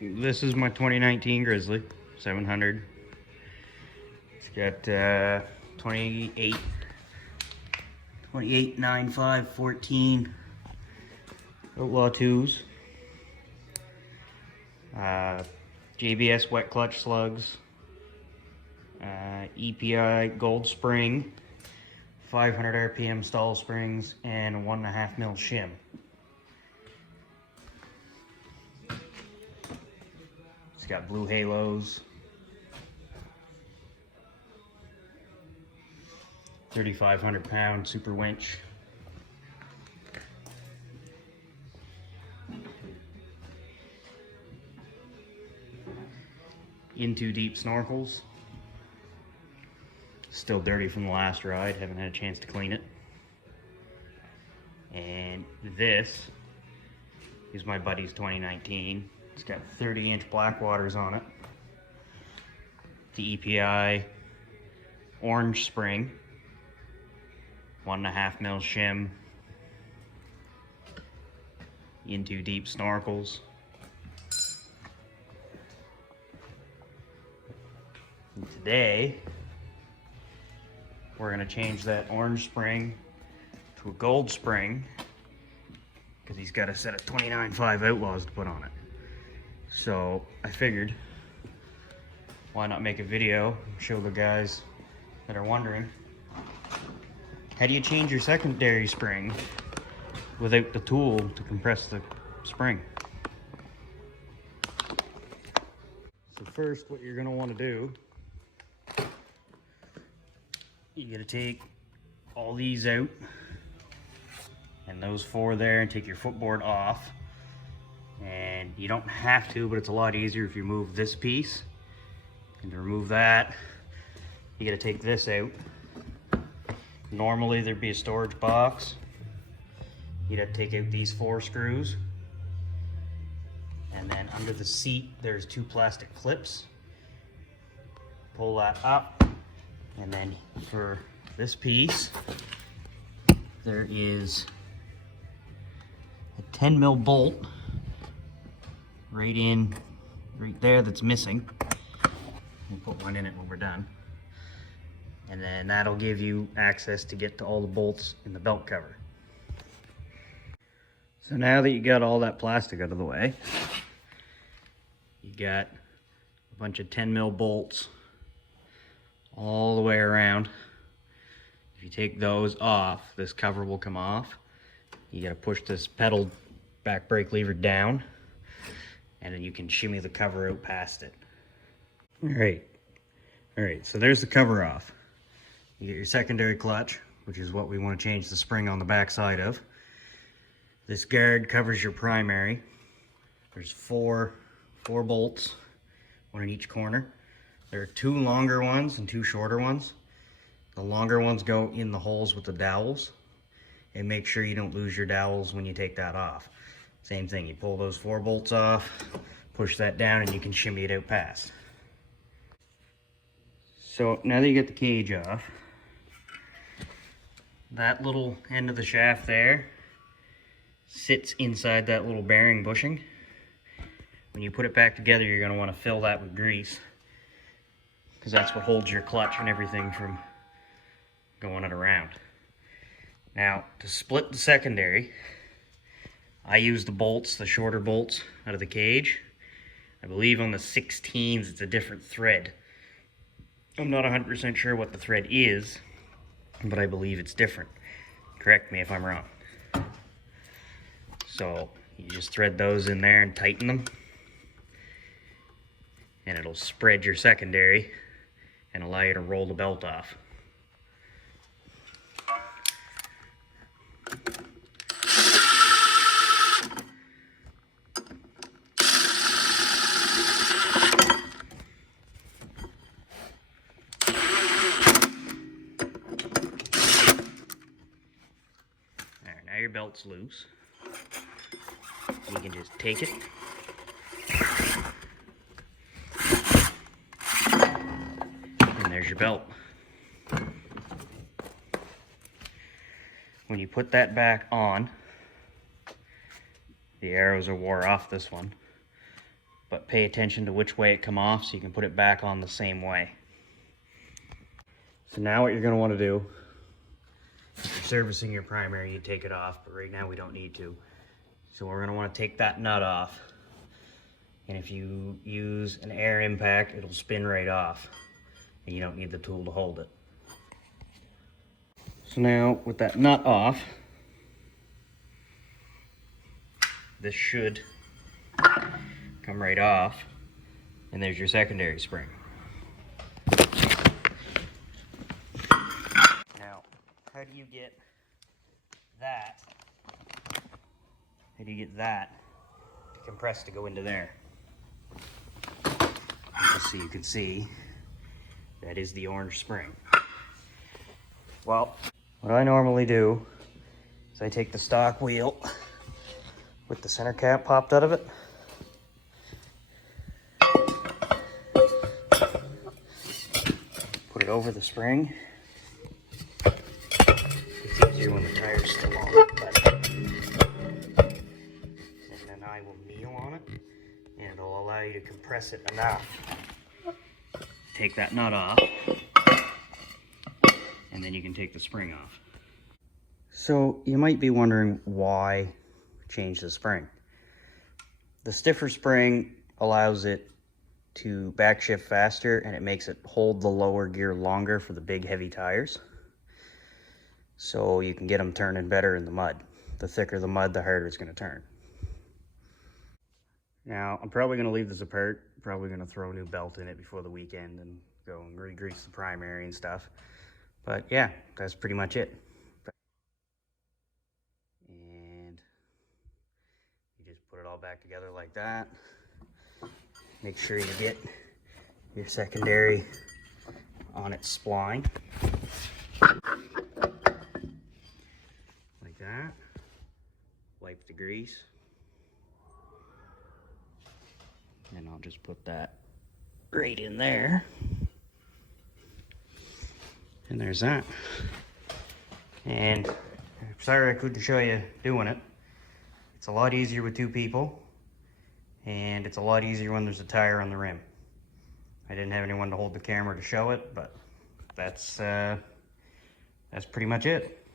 This is my 2019 Grizzly 700. It's got 28, 9, 5, 14 Outlaw 2s, JBS wet clutch slugs, EPI gold spring, 500 RPM stall springs, and a 1.5 mil shim. It's got blue halos, 3,500 pound super winch, into deep snorkels. Still dirty from the last ride, haven't had a chance to clean it. And this is my buddy's 2019. It's got 30-inch Blackwaters on it. The EPI orange spring, 1.5 mil shim, into deep snorkels. And today, we're gonna change that orange spring to a gold spring because he's got a set of 29.5 Outlaws to put on it. So I figured, why not make a video, show the guys that are wondering, how do you change your secondary spring without the tool to compress the spring? So first, what you're gonna wanna do, you gotta take all these out and those four there and take your footboard off. And you don't have to, but it's a lot easier if you move this piece. And to remove that, you gotta take this out. Normally there'd be a storage box. You'd have to take out these 4 screws. And then under the seat, there's 2 plastic clips. Pull that up. And then for this piece, there is a 10 mil bolt right there that's missing. We'll put one in it when we're done. And then that'll give you access to get to all the bolts in the belt cover. So now that you got all that plastic out of the way, you got a bunch of 10 mil bolts all the way around. If you take those off, this cover will come off. You gotta push this pedal back brake lever down, and then you can shimmy the cover out past it. All right, so there's the cover off. You get your secondary clutch, which is what we want to change the spring on the back side of. This guard covers your primary. There's four bolts, one in each corner. There are 2 longer ones and 2 shorter ones. The longer ones go in the holes with the dowels, and make sure you don't lose your dowels when you take that off. Same thing, you pull those 4 bolts off, push that down, and you can shimmy it out past. So now that you get the cage off, that little end of the shaft there sits inside that little bearing bushing. When you put it back together, you're going to want to fill that with grease, because that's what holds your clutch and everything from going it around. Now, to split the secondary, I use the bolts, the shorter bolts out of the cage. I believe on the 16s it's a different thread. I'm not 100% sure what the thread is, but I believe it's different. Correct me if I'm wrong. So you just thread those in there and tighten them, and it'll spread your secondary and allow you to roll the belt off. Alright, now your belt's loose. You can just take it. And there's your belt. When you put that back on, the arrows are wore off this one. but pay attention to which way it come off so you can put it back on the same way. So now what you're going to want to do, if you're servicing your primary, you take it off, but right now we don't need to. So we're going to want to take that nut off. And if you use an air impact, it'll spin right off. And you don't need the tool to hold it. So now with that nut off, this should come right off. And there's your secondary spring. Now, how do you get that? How do you get that compressed to go into there? Just so you can see, that is the orange spring. Well, what I normally do is I take the stock wheel with the center cap popped out of it. Put it over the spring. It's easier when the tire's still on, but and then I will kneel on it, and it'll allow you to compress it enough. Take that nut off, and then you can take the spring off. So you might be wondering why change the spring. The stiffer spring allows it to backshift faster, and it makes it hold the lower gear longer for the big heavy tires. So you can get them turning better in the mud. The thicker the mud, the harder it's going to turn. Now, I'm probably going to leave this apart. Probably going to throw a new belt in it before the weekend and go and re-grease the primary and stuff. But yeah, that's pretty much it. And you just put it all back together like that. Make sure you get your secondary on its spline. Like that. Wipe the grease. And I'll just put that right in there. And there's that. And I'm sorry I couldn't show you doing it. It's a lot easier with two people. And it's a lot easier when there's a tire on the rim. I didn't have anyone to hold the camera to show it, but that's pretty much it.